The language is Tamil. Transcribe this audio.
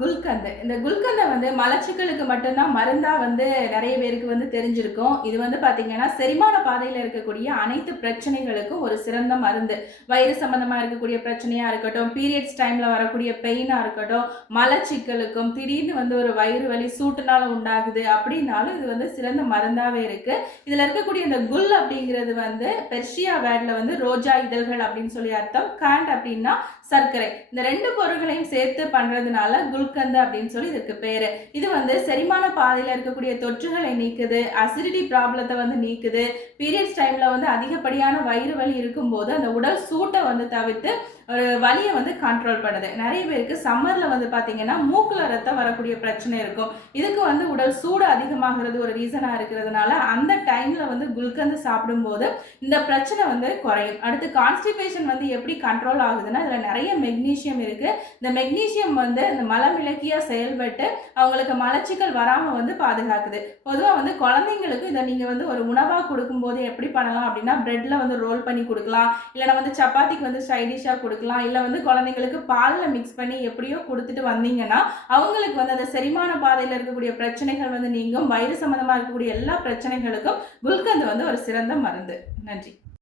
குல்கந்து. இந்த குல்கந்தை வந்து மலச்சிக்கலுக்கு மட்டும்தான் மருந்தா வந்து நிறைய பேருக்கு வந்து தெரிஞ்சிருக்கும். இது வந்து பாத்தீங்கன்னா செரிமான பாதையில் இருக்கக்கூடிய அனைத்து பிரச்சனைகளுக்கும் ஒரு சிறந்த மருந்து. வயிறு சம்பந்தமா இருக்கக்கூடிய பிரச்சனையா இருக்கட்டும் பீரியட்ஸ் டைம்ல வரக்கூடிய பெயினா இருக்கட்டும் மலச்சிக்கலுக்கும் திடீர்னு வந்து ஒரு வயிறு வலி சூட்டுனால உண்டாகுது அப்படின்னாலும் இது வந்து சிறந்த மருந்தாவே இருக்கு. இதுல இருக்கக்கூடிய இந்த குல் அப்படிங்கிறது வந்து பெர்ஷியா வேர்ட்ல வந்து ரோஜா இதழ்கள் அப்படின்னு சொல்லி அர்த்தம். கேண்ட் அப்படின்னா சர்க்கரை. இந்த ரெண்டு பொருட்களையும் சேர்த்து பண்றதுனால குல்கந்து அப்படின்னு சொல்லி இதுக்கு பேர். இது வந்து செரிமான பாதையில் இருக்கக்கூடிய தொற்றுகளை நீக்குது அசிடிட்டி ப்ராப்ளத்தை வந்து நீக்குது. பீரியட்ஸ் டைமில் வந்து அதிகப்படியான வயிறு வலி இருக்கும்போது அந்த உடல் சூட்டை வந்து தவிர்த்து ஒரு வலியை வந்து கண்ட்ரோல் பண்ணுது. நிறைய பேருக்கு சம்மரில் வந்து பார்த்தீங்கன்னா மூக்கில் ரத்தம் வரக்கூடிய பிரச்சனை இருக்கும். இதுக்கு வந்து உடல் சூடு அதிகமாகிறது ஒரு ரீசனாக இருக்கிறதுனால அந்த டைமில் வந்து குல்கந்து சாப்பிடும்போது இந்த பிரச்சனை வந்து குறையும். அடுத்து கான்ஸ்டிபேஷன் வந்து எப்படி கண்ட்ரோல் ஆகுதுன்னா இதில் நிறைய மெக்னீஷியம் இருக்குது இந்த மெக்னீஷியம் வந்து இந்த மலமிளக்கியா செயல்பட்டு அவங்களுக்கு மலச்சிக்கல் வராமல் வந்து பாதுகாக்குது. பொதுவாக வந்து குழந்தைங்களுக்கு இதை நீங்கள் வந்து ஒரு உணவாக கொடுக்கும்போது எப்படி பண்ணலாம் அப்படின்னா ப்ரெட்டில் வந்து ரோல் பண்ணி கொடுக்கலாம். இல்லைன்னா வந்து சப்பாத்திக்கு வந்து ஸ்டைடிஷாக கொடுக்கலாம். இல்லை வந்து குழந்தைங்களுக்கு பாலில் மிக்ஸ் பண்ணி எப்படியோ கொடுத்துட்டு வந்தீங்கன்னா அவங்களுக்கு வந்து அந்த செரிமான பாதையில் இருக்கக்கூடிய பிரச்சனைகள் வந்து நீங்கும். வயிறு சம்மந்தமாக இருக்கக்கூடிய எல்லா பிரச்சனைகளுக்கும் குல்கந்து வந்து ஒரு சிறந்த மருந்து. நன்றி.